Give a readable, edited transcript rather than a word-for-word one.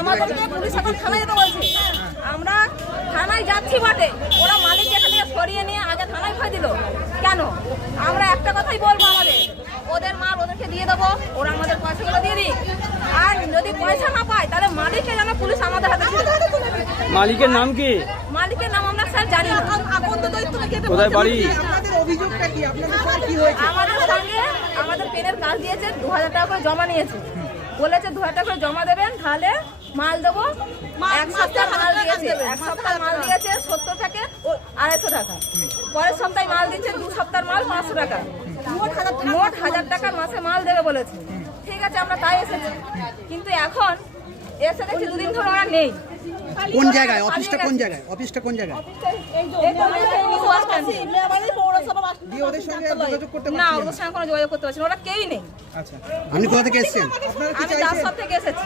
আমাদেরকে পুলিশ এখন থানায় যেতে বলছে। আমরা থানায় যাচ্ছি বটে, ওরা মালিক এখান থেকে সরিয়ে নিয়ে আগে থানায় ভয় দিল কেন? আমরা একটা কথাই বলবো, আমাদের ওদের মাল ওদেরকে দিয়ে দেবো, ওরা আমাদের পয়সাগুলো দিয়ে দিক। আর যদি পয়সা না পায় তাহলে মালিককে যেন পুলিশ আমাদের হাতে তুলে দেয়। মালিকের নাম কি? মালিকের নাম আমরা স্যার জানি না। কোথায় বাড়ি? আমাদের সঙ্গে আমাদের পেনের কাজ দিয়েছে, 2000 টাকা করে জমা নিয়েছে, বলেছে 2000 টাকা করে জমা দেবেন তাহলে মাল দেবো। এক সপ্তাহ মাল দিয়েছে, 70 থেকে 250 টাকা। পরের সপ্তাহে মাল দিচ্ছে, 2 সপ্তাহের মাল 500 টাকা, মোট 1000 টাকার মাসে মাল দেবে বলেছে। ঠিক আছে, আমরা তাই এসেছি, কিন্তু এখন এসে দেখছি 2 দিন ধরে ওরা নেই। কোন জায়গায় অফিসটা? কোন জায়গায় অফিসটা? কোন জায়গায়? না, ওদের সঙ্গে কোনো যোগাযোগ করতে পারছি না, ওরা কেউই নেই। আচ্ছা, আপনি কোথা থেকে এসেছেন? আমি 10 থেকে এসেছি।